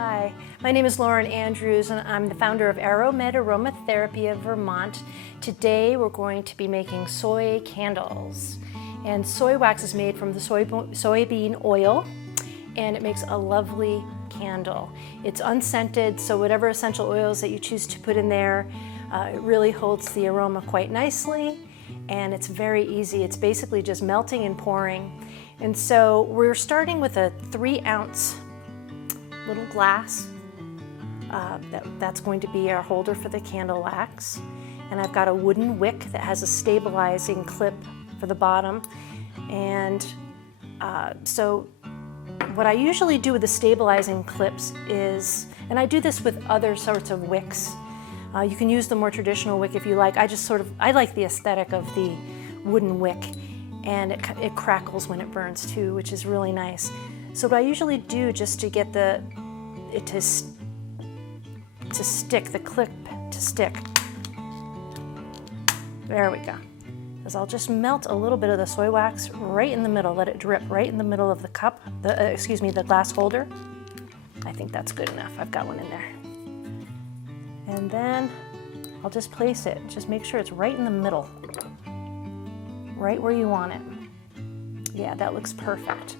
Hi, my name is Lauren Andrews and I'm the founder of AroMed Aromatherapy of Vermont. Today we're going to be making soy candles. And soy wax is made from the soybean oil and it makes a lovely candle. It's unscented, so whatever essential oils that you choose to put in there, it really holds the aroma quite nicely, and it's very easy. It's basically just melting and pouring. And so we're starting with a 3-ounce little glass. That's going to be our holder for the candle wax. And I've got a wooden wick that has a stabilizing clip for the bottom. And so what I usually do with the stabilizing clips is, and I do this with other sorts of wicks. You can use the more traditional wick if you like. I like the aesthetic of the wooden wick, and it crackles when it burns too, which is really nice. So what I usually do just to get it to stick, the clip to stick, there we go, is I'll just melt a little bit of the soy wax right in the middle, let it drip right in the middle of the cup, the glass holder. I think that's good enough. I've got one in there. And then I'll just place it. Just make sure it's right in the middle, right where you want it. Yeah, that looks perfect.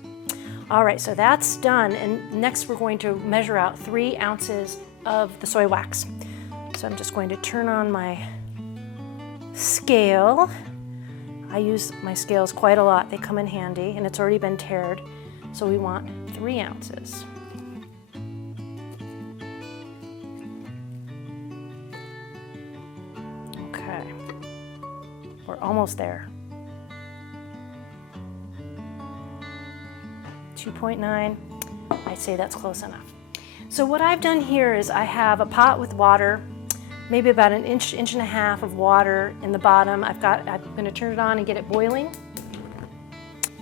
All right, so that's done. And next we're going to measure out 3 ounces of the soy wax. So I'm just going to turn on my scale. I use my scales quite a lot. They come in handy, and it's already been tared. So we want 3 ounces. Okay, we're almost there. 2.9, I'd say that's close enough. So what I've done here is I have a pot with water, maybe about an inch and a half of water in the bottom. I'm going to turn it on and get it boiling.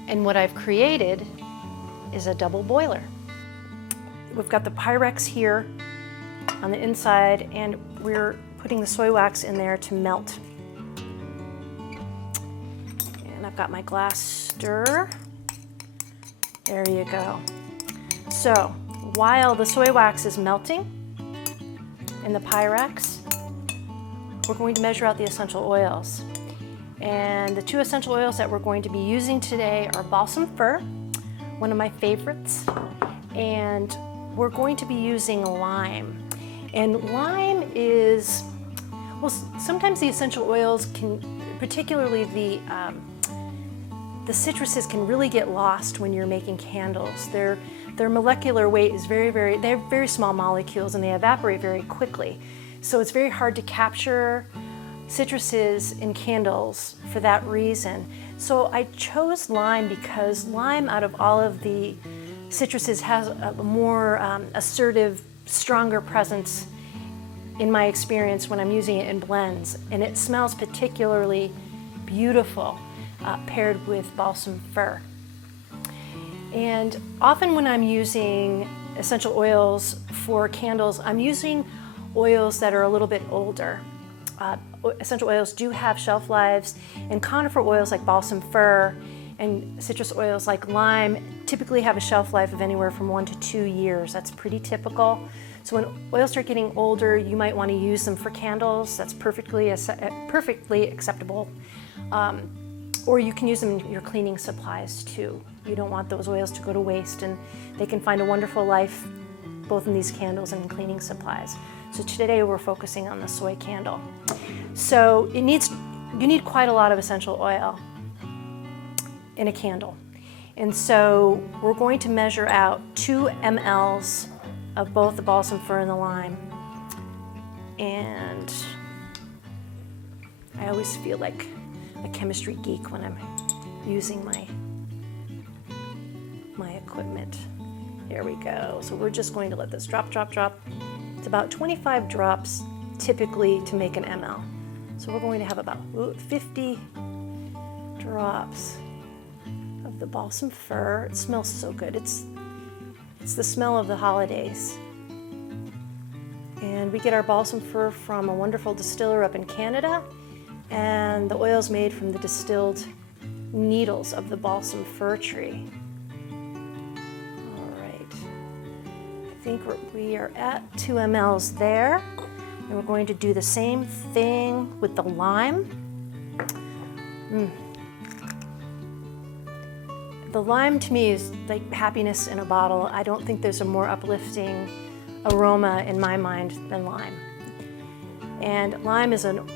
And what I've created is a double boiler. We've got the Pyrex here on the inside, and we're putting the soy wax in there to melt. And I've got my glass stirrer. There you go. So while the soy wax is melting in the Pyrex, we're going to measure out the essential oils. And the 2 essential oils that we're going to be using today are Balsam Fir, one of my favorites, and we're going to be using lime. And lime is, well, sometimes the essential oils can, particularly the citruses can really get lost when you're making candles. Their molecular weight is they have very small molecules and they evaporate very quickly. So it's very hard to capture citruses in candles for that reason. So I chose lime because lime, out of all of the citruses, has a more assertive, stronger presence in my experience when I'm using it in blends. And it smells particularly beautiful paired with Balsam Fir. And often when I'm using essential oils for candles, I'm using oils that are a little bit older. Essential oils do have shelf lives, and conifer oils like Balsam Fir and citrus oils like lime typically have a shelf life of anywhere from 1 to 2 years. That's pretty typical. So when oils start getting older, you might want to use them for candles. That's perfectly acceptable. Or you can use them in your cleaning supplies too. You don't want those oils to go to waste, and they can find a wonderful life both in these candles and in cleaning supplies. So today we're focusing on the soy candle. So you need quite a lot of essential oil in a candle. And so we're going to measure out 2 mLs of both the Balsam Fir and the lime. And I always feel like a chemistry geek when I'm using my equipment. There we go. So we're just going to let this drop, drop, drop. It's about 25 drops typically to make an ml. So we're going to have about 50 drops of the Balsam Fir. It smells so good. It's the smell of the holidays. And we get our Balsam Fir from a wonderful distiller up in Canada, and the oil's made from the distilled needles of the balsam fir tree. All right. think we are at 2 mLs there. And we're going to do the same thing with the lime. The lime to me is like happiness in a bottle. I don't think there's a more uplifting aroma in my mind than lime. And lime is an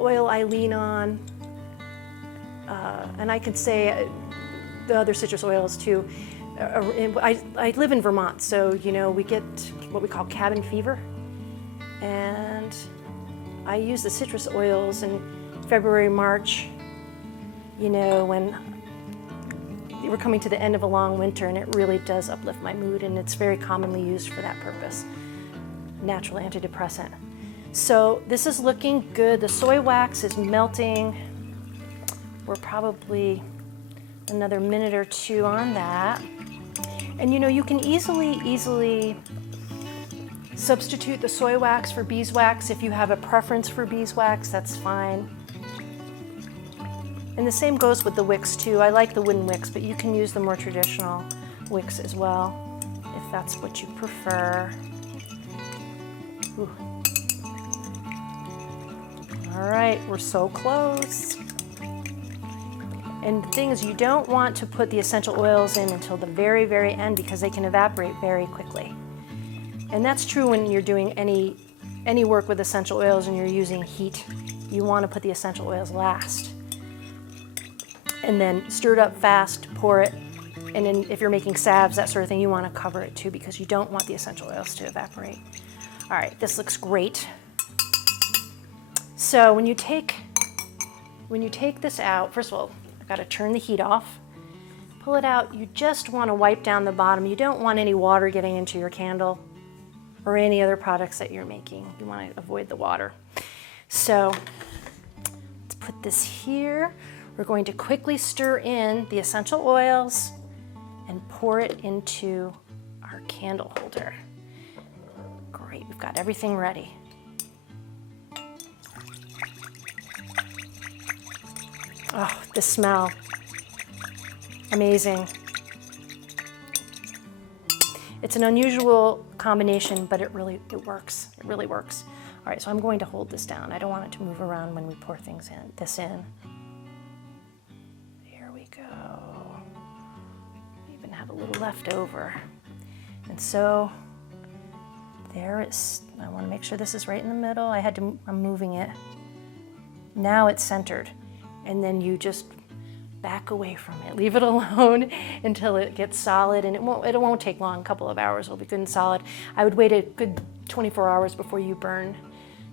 oil I lean on, and I can say the other citrus oils too. I live in Vermont, so you know we get what we call cabin fever, and I use the citrus oils in February, March, you know, when we're coming to the end of a long winter, and it really does uplift my mood, and it's very commonly used for that purpose. Natural antidepressant. So this is looking good. The soy wax is melting. We're probably another minute or two on that. And you know, you can easily substitute the soy wax for beeswax. If you have a preference for beeswax, that's fine. And the same goes with the wicks too. I like the wooden wicks, but you can use the more traditional wicks as well, if that's what you prefer. Ooh. All right, we're so close. And the thing is, you don't want to put the essential oils in until the very, very end because they can evaporate very quickly. And that's true when you're doing any work with essential oils and you're using heat. You want to put the essential oils last. And then stir it up fast, pour it, and then if you're making salves, that sort of thing, you want to cover it too because you don't want the essential oils to evaporate. All right, this looks great. So when you take this out, first of all, I've got to turn the heat off. Pull it out, you just want to wipe down the bottom. You don't want any water getting into your candle or any other products that you're making. You want to avoid the water. So let's put this here. We're going to quickly stir in the essential oils and pour it into our candle holder. Great, we've got everything ready. Oh, the smell, amazing. It's an unusual combination, but it works. It really works. All right, so I'm going to hold this down. I don't want it to move around when we pour this in. Go. Even have a little left over. And so there it's, I want to make sure this is right in the middle. I'm moving it. Now it's centered. And then you just back away from it. Leave it alone until it gets solid, and it won't take long, a couple of hours, it'll be good and solid. I would wait a good 24 hours before you burn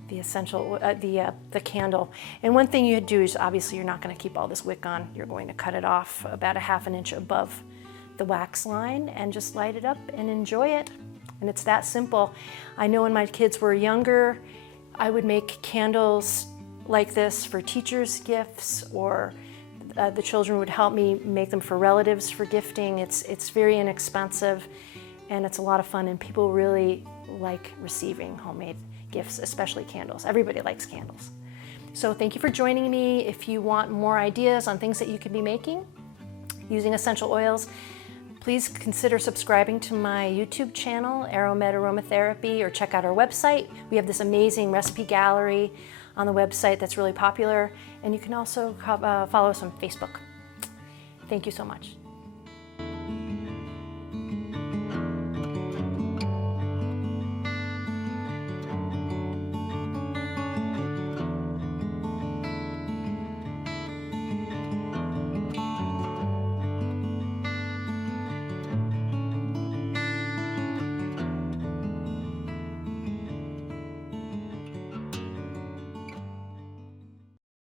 the essential, the candle. And one thing you do is, obviously you're not going to keep all this wick on. You're going to cut it off about a ½ inch above the wax line and just light it up and enjoy it. And it's that simple. I know when my kids were younger, I would make candles like this for teachers' gifts, or the children would help me make them for relatives for gifting. It's very inexpensive and it's a lot of fun, and people really like receiving homemade gifts, especially candles. Everybody likes candles. So thank you for joining me. If you want more ideas on things that you could be making using essential oils, please consider subscribing to my YouTube channel, AroMed Aromatherapy, or check out our website. We have this amazing recipe gallery on the website that's really popular, and you can also follow us on Facebook. Thank you so much.